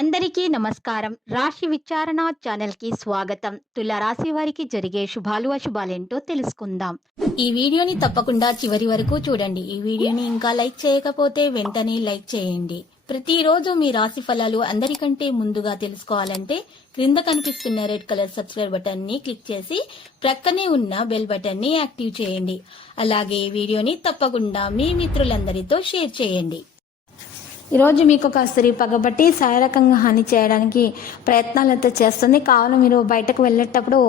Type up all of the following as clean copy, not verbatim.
అందరికీ నమస్కారం. రాశి విచారణ ఛానల్‌కి స్వాగతం. తుల రాశి వారికి జరిగే శుభాలు, అశుభాలేంటో తెలుసుకుందాం. ఈ వీడియోని తప్పకుండా చివరి వరకు చూడండి. ఈ వీడియోని ఇంకా లైక్ చేయకపోతే వెంటనే లైక్ చేయండి. ప్రతిరోజు మీ రాశి ఫలాలు అందరికంటే ముందుగా తెలుసుకోవాలంటే క్రింద కనిపిస్తున్న రెడ్ కలర్ సబ్స్క్రైబ్ బటన్ ని క్లిక్ చేసి ప్రక్కనే ఉన్న బెల్ బటన్ ని యాక్టివ్ చేయండి. అలాగే వీడియోని తప్పకుండా మీ మిత్రులందరితో షేర్ చేయండి. ఈరోజు మీకు ఒక స్త్రీ పగబట్టి శారీరకంగా హాని చేయడానికి ప్రయత్నాలు అయితే చేస్తుంది. కావున మీరు బయటకు వెళ్ళేటప్పుడు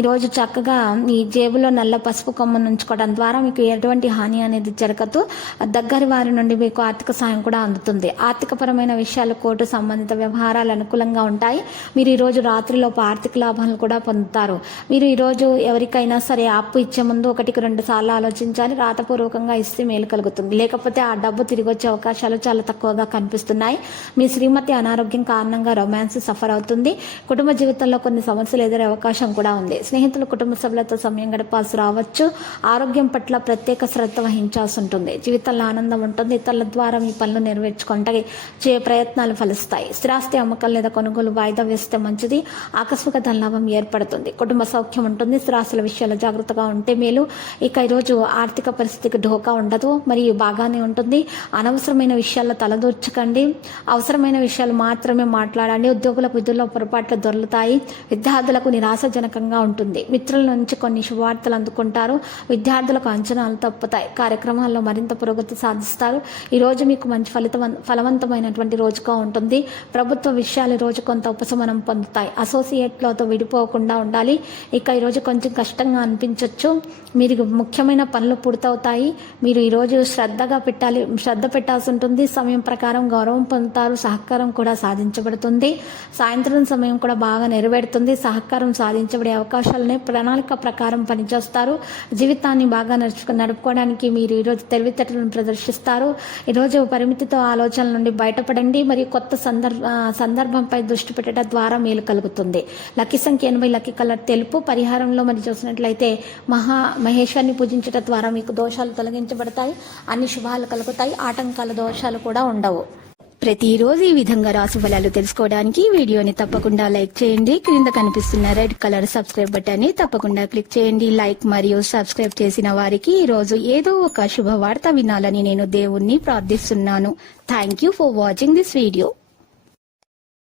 ఈరోజు చక్కగా ఈ జేబులో నల్ల పసుపు కొమ్మను ఉంచుకోవడం ద్వారా మీకు ఎటువంటి హాని అనేది జరగదు. దగ్గరి వారి నుండి మీకు ఆర్థిక సాయం కూడా అందుతుంది. ఆర్థికపరమైన విషయాలు, కోర్టు సంబంధిత వ్యవహారాలు అనుకూలంగా ఉంటాయి. మీరు ఈరోజు రాత్రిలోపు ఆర్థిక లాభాలను కూడా పొందుతారు. మీరు ఈరోజు ఎవరికైనా సరే అప్పు ఇచ్చే ముందు 1-2 సార్లు ఆలోచించాలి. రాతపూర్వకంగా ఇస్తే మేలు కలుగుతుంది. లేకపోతే ఆ డబ్బు తిరిగి వచ్చే అవకాశాలు చాలా తక్కువగా కనిపిస్తున్నాయి. మీ శ్రీమతి అనారోగ్యం కారణంగా రొమాన్స్ సఫర్ అవుతుంది. కుటుంబ జీవితంలో కొన్ని సమస్యలు ఎదురే అవకాశం కూడా ఉంది. స్నేహితులు, కుటుంబ సభ్యులతో సమయం గడపాల్సి రావచ్చు. ఆరోగ్యం పట్ల ప్రత్యేక శ్రద్ధ వహించాల్సి ఉంటుంది. జీవితంలో ఆనందం ఉంటుంది. ఇతరుల ద్వారా మీ పనులు నెరవేర్చుకుంటే ప్రయత్నాలు ఫలిస్తాయి. స్థిరాస్తి అమ్మకాలు లేదా కొనుగోలు వాయిదా వేస్తే మంచిది. ఆకస్మిక ధనలాభం ఏర్పడుతుంది. కుటుంబ సౌఖ్యం ఉంటుంది. స్థిరాస్తుల విషయాల్లో జాగ్రత్తగా ఉంటే మేలు. ఇక ఈరోజు ఆర్థిక పరిస్థితికి ఢోకా ఉండదు, మరియు బాగానే ఉంటుంది. అనవసరమైన విషయాల్లో తలదూర్చకండి. అవసరమైన విషయాలు మాత్రమే మాట్లాడండి. ఉద్యోగులకు విధుల్లో పొరపాట్లు దొరుకుతాయి. విద్యార్థులకు నిరాశజనకంగా ఉంటుంది. మిత్రుల నుంచి కొన్ని శుభవార్తలు అందుకుంటారు. విద్యార్థులకు అంచనాలు తప్పుతాయి. కార్యక్రమాల్లో మరింత పురోగతి సాధిస్తారు. ఈరోజు మీకు మంచి ఫలవంతమైనటువంటి రోజుగా ఉంటుంది. ప్రభుత్వ విషయాలు ఈరోజు కొంత ఉపశమనం పొందుతాయి. అసోసియేట్లతో విడిపోకుండా ఉండాలి. ఇక ఈరోజు కొంచెం కష్టంగా అనిపించవచ్చు. మీరు ముఖ్యమైన పనులు పూర్తవుతాయి. మీరు ఈరోజు శ్రద్ధ పెట్టాల్సి ఉంటుంది. సమయం ప్రకారం గౌరవం పొందుతారు. సహకారం కూడా సాధించబడుతుంది. సాయంత్రం సమయం కూడా బాగా నెరవేరుతుంది. సహకారం సాధించబడే అవకాశాలనే ప్రణాళిక ప్రకారం పనిచేస్తారు. జీవితాన్ని బాగా నడుపుకోవడానికి మీరు ఈరోజు తెలివితేటలను ప్రదర్శిస్తారు. ఈరోజు పరిమితితో ఆలోచనల నుండి బయటపడండి, మరియు కొత్త సందర్భంపై దృష్టి పెట్టడం ద్వారా మేలు కలుగుతుంది. లక్కీ సంఖ్య 80, లక్కీ కలర్ తెలుపు. పరిహారంలో మరి చూసినట్లయితే మహేశ్వరిని పూజించడం ద్వారా మీకు దోషాలు తొలగించబడతాయి. అన్ని శుభాలు కలుగుతాయి. ఆటంకాల దోషాలు కూడా ఉండవు. ప్రతిరోజు ఈ విధంగా రాశి ఫలాలు తెలుసుకోవడానికి వీడియోని తప్పకుండా లైక్ చేయండి. క్రింద కనిపిస్తున్న రెడ్ కలర్ సబ్స్క్రైబ్ బటన్ ని తప్పకుండా క్లిక్ చేయండి. లైక్ మరియు సబ్స్క్రైబ్ చేసిన వారికి ఈ రోజు ఏదో ఒక శుభవార్త వినాలని నేను దేవుణ్ణి ప్రార్థిస్తున్నాను. Thank you for watching this video.